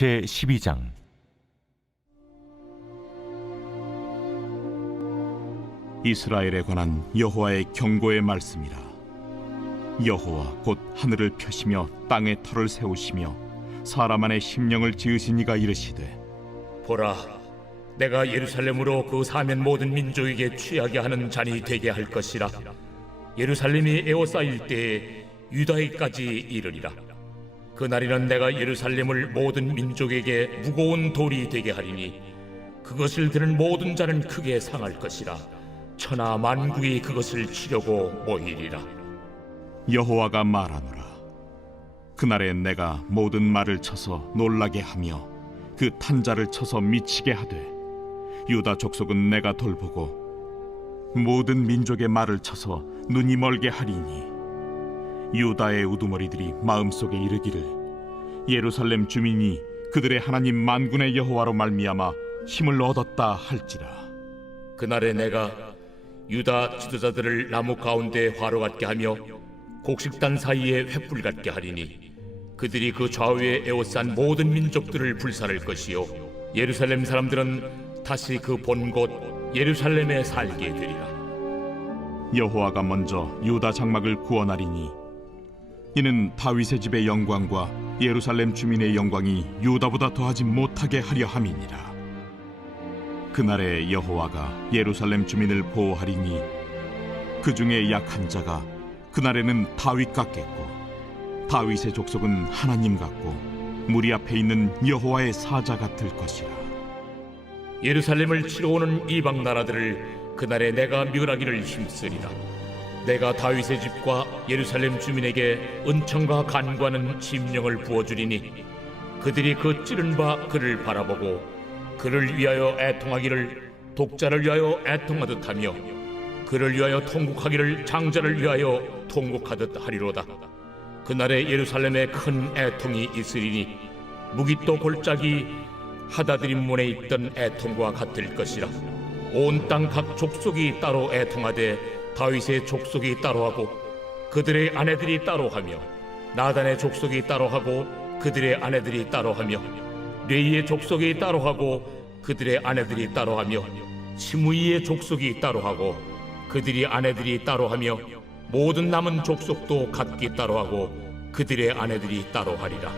제12장. 이스라엘에 관한 여호와의 경고의 말씀이라. 여호와 곧 하늘을 펴시며 땅에 터를 세우시며 사람 안에 심령을 지으신 이가 이르시되, 보라, 내가 예루살렘으로 그 사면 모든 민족에게 취하게 하는 잔이 되게 할 것이라. 예루살렘이 에워싸일 때에 유다에까지 이르리라. 그날에는 내가 예루살렘을 모든 민족에게 무거운 돌이 되게 하리니 그것을 들은 모든 자는 크게 상할 것이라. 천하 만국이 그것을 치려고 모이리라. 여호와가 말하노라. 그날에 내가 모든 말을 쳐서 놀라게 하며 그 탄자를 쳐서 미치게 하되, 유다 족속은 내가 돌보고 모든 민족의 말을 쳐서 눈이 멀게 하리니, 유다의 우두머리들이 마음속에 이르기를, 예루살렘 주민이 그들의 하나님 만군의 여호와로 말미암아 힘을 얻었다 할지라. 그날에 내가 유다 지도자들을 나무 가운데 화로 같게 하며 곡식단 사이에 횃불 같게 하리니, 그들이 그 좌우에 에워싼 모든 민족들을 불살할 것이요, 예루살렘 사람들은 다시 그 본 곳 예루살렘에 살게 되리라. 여호와가 먼저 유다 장막을 구원하리니, 이는 다윗의 집의 영광과 예루살렘 주민의 영광이 유다보다 더하지 못하게 하려 함이니라. 그날에 여호와가 예루살렘 주민을 보호하리니, 그 중에 약한 자가 그날에는 다윗 같겠고, 다윗의 족속은 하나님 같고 무리 앞에 있는 여호와의 사자 같을 것이라. 예루살렘을 치러 오는 이방 나라들을 그날에 내가 멸하기를 힘쓰리라. 내가 다윗의 집과 예루살렘 주민에게 은총과 간구하는 심령을 부어주리니, 그들이 그 찌른 바 그를 바라보고 그를 위하여 애통하기를 독자를 위하여 애통하듯 하며, 그를 위하여 통곡하기를 장자를 위하여 통곡하듯 하리로다. 그날에 예루살렘에 큰 애통이 있으리니, 무깃도 골짜기 하다드림 문에 있던 애통과 같을 것이라. 온 땅 각 족속이 따로 애통하되 다윗의 족속이 따로하고 그들의 아내들이 따로하며, 나단의 족속이 따로하고 그들의 아내들이 따로하며, 레이의 족속이 따로하고 그들의 아내들이 따로하며, 시므이의 족속이 따로하고 그들의 아내들이 따로하며, 모든 남은 족속도 각기 따로하고 그들의 아내들이 따로하리라.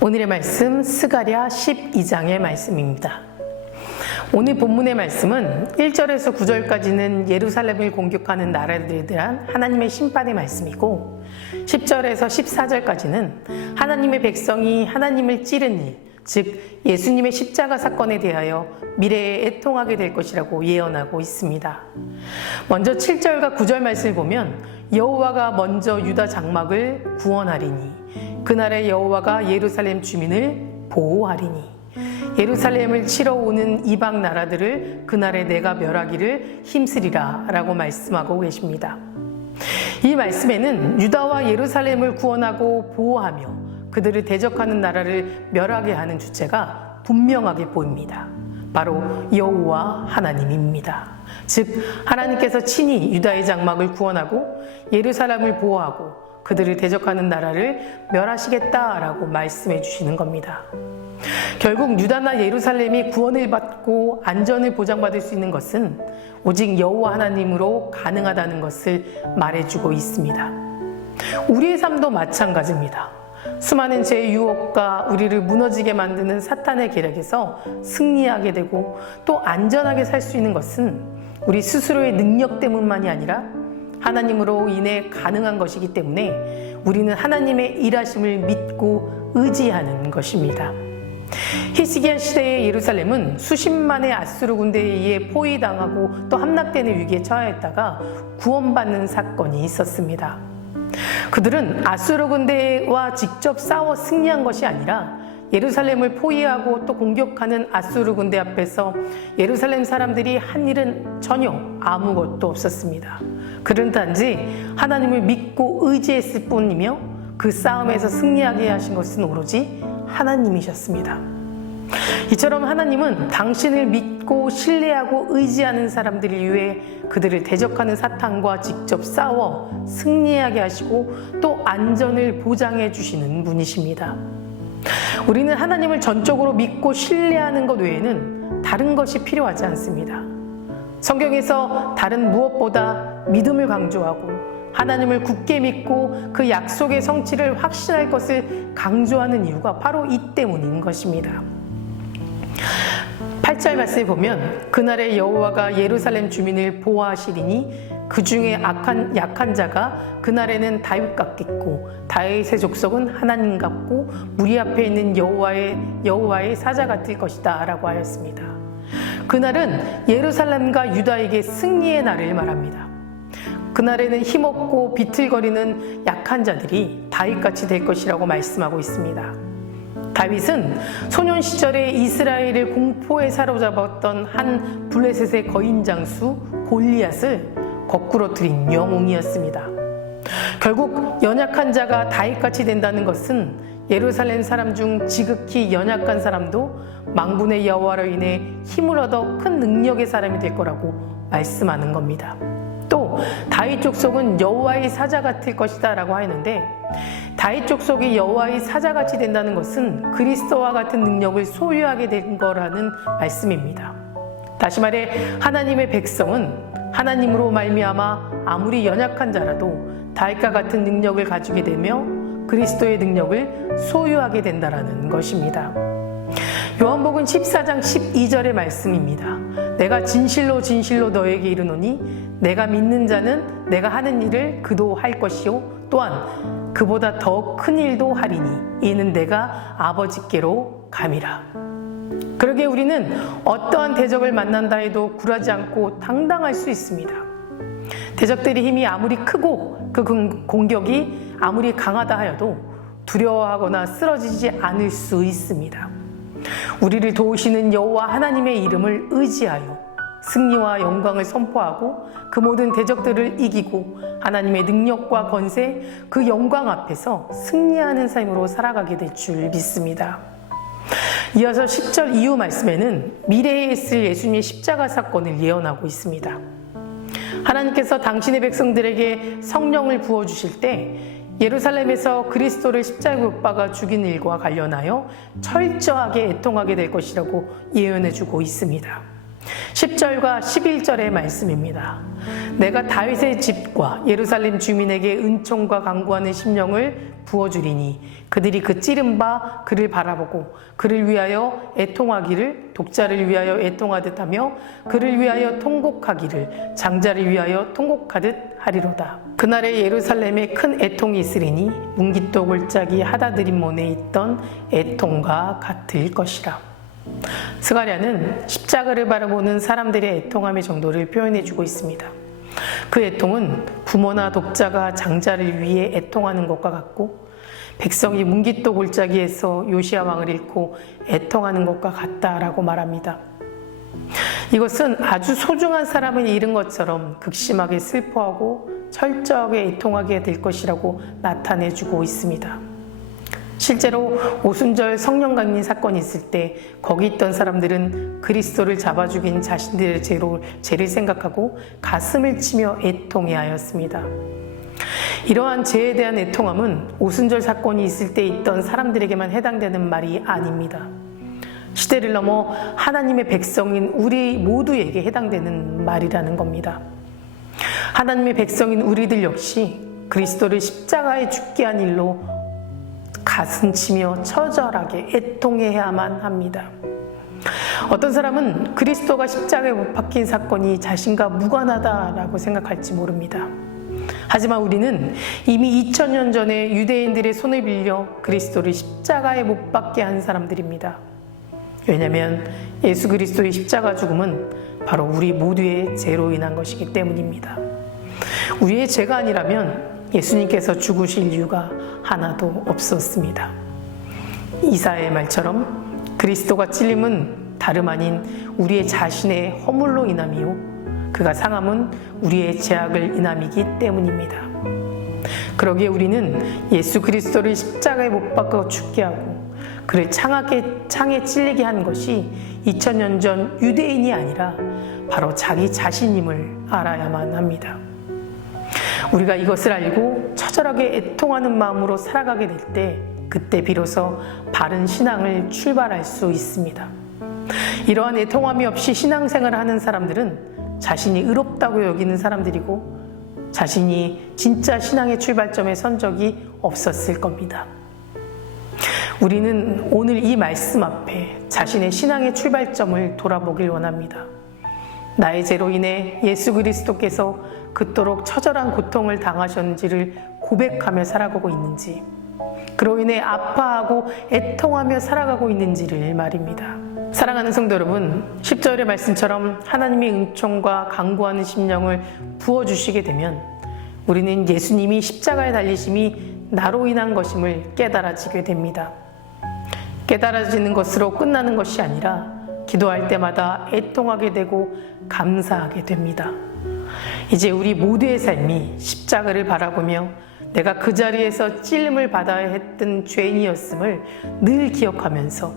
오늘의 말씀 스가랴 12장의 말씀입니다. 오늘 본문의 말씀은 1절에서 9절까지는 예루살렘을 공격하는 나라들에 대한 하나님의 심판의 말씀이고, 10절에서 14절까지는 하나님의 백성이 하나님을 찌른 일, 즉 예수님의 십자가 사건에 대하여 미래에 애통하게 될 것이라고 예언하고 있습니다. 먼저 7절과 9절 말씀을 보면, 여호와가 먼저 유다 장막을 구원하리니 그날에 여호와가 예루살렘 주민을 보호하리니, 예루살렘을 치러 오는 이방 나라들을 그날에 내가 멸하기를 힘쓰리라 라고 말씀하고 계십니다. 이 말씀에는 유다와 예루살렘을 구원하고 보호하며 그들을 대적하는 나라를 멸하게 하는 주체가 분명하게 보입니다. 바로 여호와 하나님입니다. 즉 하나님께서 친히 유다의 장막을 구원하고 예루살렘을 보호하고 그들을 대적하는 나라를 멸하시겠다라고 말씀해 주시는 겁니다. 결국 유다나 예루살렘이 구원을 받고 안전을 보장받을 수 있는 것은 오직 여호와 하나님으로 가능하다는 것을 말해주고 있습니다. 우리의 삶도 마찬가지입니다. 수많은 죄의 유혹과 우리를 무너지게 만드는 사탄의 계략에서 승리하게 되고 또 안전하게 살 수 있는 것은 우리 스스로의 능력 때문만이 아니라 하나님으로 인해 가능한 것이기 때문에 우리는 하나님의 일하심을 믿고 의지하는 것입니다. 히스기야 시대의 예루살렘은 수십만의 아수르 군대에 의해 포위당하고 또 함락되는 위기에 처하였다가 구원받는 사건이 있었습니다. 그들은 아수르 군대와 직접 싸워 승리한 것이 아니라 예루살렘을 포위하고 또 공격하는 아수르 군대 앞에서 예루살렘 사람들이 한 일은 전혀 아무것도 없었습니다. 그런 단지 하나님을 믿고 의지했을 뿐이며 그 싸움에서 승리하게 하신 것은 오로지 하나님이셨습니다. 이처럼 하나님은 당신을 믿고 믿고 신뢰하고 의지하는 사람들을 위해 그들을 대적하는 사탄과 직접 싸워 승리하게 하시고 또 안전을 보장해 주시는 분이십니다. 우리는 하나님을 전적으로 믿고 신뢰하는 것 외에는 다른 것이 필요하지 않습니다. 성경에서 다른 무엇보다 믿음을 강조하고 하나님을 굳게 믿고 그 약속의 성취를 확신할 것을 강조하는 이유가 바로 이 때문인 것입니다. 8절 말씀에 보면 그날에 여호와가 예루살렘 주민을 보호하시리니 그 중에 약한 자가 그날에는 다윗 같겠고 다윗의 족속은 하나님 같고 무리 앞에 있는 여호와의 사자 같을 것이다 라고 하였습니다. 그날은 예루살렘과 유다에게 승리의 날을 말합니다. 그날에는 힘없고 비틀거리는 약한 자들이 다윗같이 될 것이라고 말씀하고 있습니다. 다윗은 소년 시절에 이스라엘을 공포에 사로잡았던 한 블레셋의 거인 장수 골리앗을 거꾸로뜨린 영웅이었습니다. 결국 연약한 자가 다윗같이 된다는 것은 예루살렘 사람 중 지극히 연약한 사람도 만군의 여호와로 인해 힘을 얻어 큰 능력의 사람이 될 거라고 말씀하는 겁니다. 또 다윗 족속은 여호와의 사자 같을 것이다 라고 하였는데 다윗 족속이 여호와의 사자같이 된다는 것은 그리스도와 같은 능력을 소유하게 된 거라는 말씀입니다. 다시 말해 하나님의 백성은 하나님으로 말미암아 아무리 연약한 자라도 다윗과 같은 능력을 가지게 되며 그리스도의 능력을 소유하게 된다라는 것입니다. 요한복음 14장 12절의 말씀입니다. 내가 진실로 진실로 너에게 이르노니 내가 믿는 자는 내가 하는 일을 그도 할 것이요 또한 그보다 더 큰 일도 하리니 이는 내가 아버지께로 감이라. 그러기에 우리는 어떠한 대적을 만난다 해도 굴하지 않고 당당할 수 있습니다. 대적들의 힘이 아무리 크고 그 공격이 아무리 강하다 하여도 두려워하거나 쓰러지지 않을 수 있습니다. 우리를 도우시는 여호와 하나님의 이름을 의지하여 승리와 영광을 선포하고 그 모든 대적들을 이기고 하나님의 능력과 권세, 그 영광 앞에서 승리하는 삶으로 살아가게 될 줄 믿습니다. 이어서 10절 이후 말씀에는 미래에 있을 예수님의 십자가 사건을 예언하고 있습니다. 하나님께서 당신의 백성들에게 성령을 부어주실 때 예루살렘에서 그리스도를 십자가에 못 박아 죽인 일과 관련하여 철저하게 애통하게 될 것이라고 예언해주고 있습니다. 10절과 11절의 말씀입니다. 내가 다윗의 집과 예루살렘 주민에게 은총과 간구하는 심령을 부어주리니 그들이 그 찌른 바 그를 바라보고 그를 위하여 애통하기를 독자를 위하여 애통하듯 하며 그를 위하여 통곡하기를 장자를 위하여 통곡하듯 하리로다. 그날에 예루살렘에 큰 애통이 있으리니 문깃도 골짜기 하다드림몬에 있던 애통과 같을 것이라. 스가랴는 십자가를 바라보는 사람들의 애통함의 정도를 표현해주고 있습니다. 그 애통은 부모나 독자가 장자를 위해 애통하는 것과 같고 백성이 문깃도 골짜기에서 요시야 왕을 잃고 애통하는 것과 같다라고 말합니다. 이것은 아주 소중한 사람을 잃은 것처럼 극심하게 슬퍼하고 철저하게 애통하게 될 것이라고 나타내주고 있습니다. 실제로 오순절 성령 강림 사건이 있을 때 거기 있던 사람들은 그리스도를 잡아 죽인 자신들의 죄를 생각하고 가슴을 치며 애통해하였습니다. 이러한 죄에 대한 애통함은 오순절 사건이 있을 때 있던 사람들에게만 해당되는 말이 아닙니다. 시대를 넘어 하나님의 백성인 우리 모두에게 해당되는 말이라는 겁니다. 하나님의 백성인 우리들 역시 그리스도를 십자가에 죽게 한 일로 가슴치며 처절하게 애통해야만 합니다. 어떤 사람은 그리스도가 십자가에 못 박힌 사건이 자신과 무관하다라고 생각할지 모릅니다. 하지만 우리는 이미 2000년 전에 유대인들의 손을 빌려 그리스도를 십자가에 못 박게 한 사람들입니다. 왜냐하면 예수 그리스도의 십자가 죽음은 바로 우리 모두의 죄로 인한 것이기 때문입니다. 우리의 죄가 아니라면 예수님께서 죽으실 이유가 하나도 없었습니다. 이사야의 말처럼 그리스도가 찔림은 다름 아닌 우리의 자신의 허물로 인함이요 그가 상함은 우리의 죄악을 인함이기 때문입니다. 그러기에 우리는 예수 그리스도를 십자가에 못 박아 죽게 하고 그를 창에 찔리게 한 것이 2000년 전 유대인이 아니라 바로 자기 자신임을 알아야만 합니다. 우리가 이것을 알고 처절하게 애통하는 마음으로 살아가게 될 때, 그때 비로소 바른 신앙을 출발할 수 있습니다. 이러한 애통함이 없이 신앙생활을 하는 사람들은 자신이 의롭다고 여기는 사람들이고 자신이 진짜 신앙의 출발점에 선 적이 없었을 겁니다. 우리는 오늘 이 말씀 앞에 자신의 신앙의 출발점을 돌아보길 원합니다. 나의 죄로 인해 예수 그리스도께서 그토록 처절한 고통을 당하셨는지를 고백하며 살아가고 있는지, 그로 인해 아파하고 애통하며 살아가고 있는지를 말입니다. 사랑하는 성도 여러분, 10절의 말씀처럼 하나님의 은총과 간구하는 심령을 부어주시게 되면 우리는 예수님이 십자가에 달리심이 나로 인한 것임을 깨달아지게 됩니다. 깨달아지는 것으로 끝나는 것이 아니라 기도할 때마다 애통하게 되고 감사하게 됩니다. 이제 우리 모두의 삶이 십자가를 바라보며 내가 그 자리에서 찔림을 받아야 했던 죄인이었음을 늘 기억하면서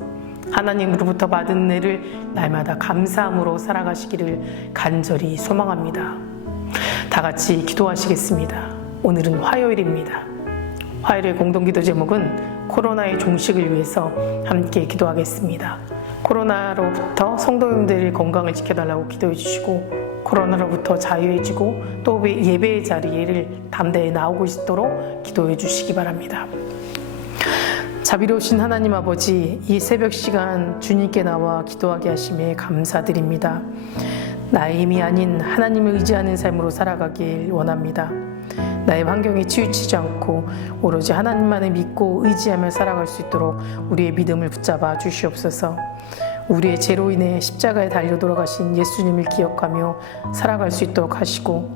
하나님으로부터 받은 은혜를 날마다 감사함으로 살아가시기를 간절히 소망합니다. 다 같이 기도하시겠습니다. 오늘은 화요일입니다. 화요일의 공동기도 제목은 코로나의 종식을 위해서 함께 기도하겠습니다. 코로나로부터 성도님들의 건강을 지켜달라고 기도해 주시고, 코로나로부터 자유해지고 또 예배의 자리를 담대히 나오고 있도록 기도해 주시기 바랍니다. 자비로우신 하나님 아버지, 이 새벽 시간 주님께 나와 기도하게 하심에 감사드립니다. 나의 힘이 아닌 하나님을 의지하는 삶으로 살아가길 원합니다. 나의 환경에 치우치지 않고 오로지 하나님만을 믿고 의지하며 살아갈 수 있도록 우리의 믿음을 붙잡아 주시옵소서. 우리의 죄로 인해 십자가에 달려 돌아가신 예수님을 기억하며 살아갈 수 있도록 하시고,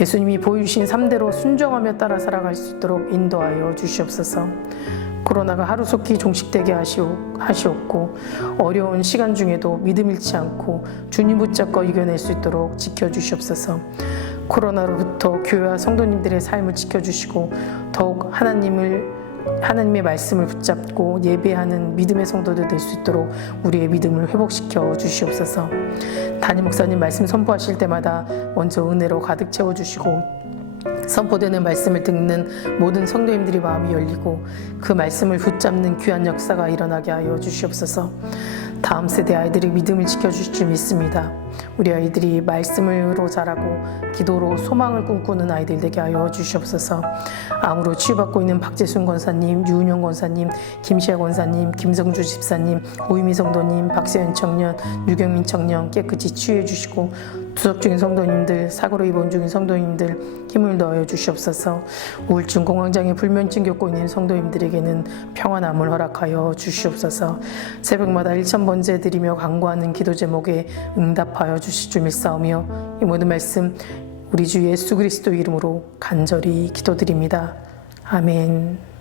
예수님이 보여주신 3대로 순종하며 따라 살아갈 수 있도록 인도하여 주시옵소서. 코로나가 하루속히 종식되게 하시옵고, 어려운 시간 중에도 믿음 잃지 않고 주님 붙잡고 이겨낼 수 있도록 지켜주시옵소서. 코로나로부터 교회와 성도님들의 삶을 지켜주시고 더욱 하나님의 말씀을 붙잡고 예배하는 믿음의 성도들 될 수 있도록 우리의 믿음을 회복시켜 주시옵소서. 담임 목사님 말씀 선포하실 때마다 먼저 은혜로 가득 채워주시고, 선포되는 말씀을 듣는 모든 성도님들이 마음이 열리고 그 말씀을 붙잡는 귀한 역사가 일어나게 하여 주시옵소서. 다음 세대 아이들의 믿음을 지켜주실 줄 믿습니다. 우리 아이들이 말씀으로 자라고 기도로 소망을 꿈꾸는 아이들 되게 하여 주시옵소서. 암으로 치유받고 있는 박재순 권사님, 유은영 권사님, 김시아 권사님, 김성주 집사님, 오유미 성도님, 박세현 청년, 유경민 청년 깨끗이 치유해 주시고, 투석 중인 성도님들, 사고로 입원 중인 성도님들 힘을 넣어 주시옵소서. 우울증, 공황장애, 불면증 겪고 있는 성도님들에게는 평안함을 허락하여 주시옵소서. 새벽마다 1000번째 드리며 간구하는 기도 제목에 응답하여 주실 줄 믿사오며, 이 모든 말씀 우리 주 예수 그리스도 이름으로 간절히 기도드립니다. 아멘.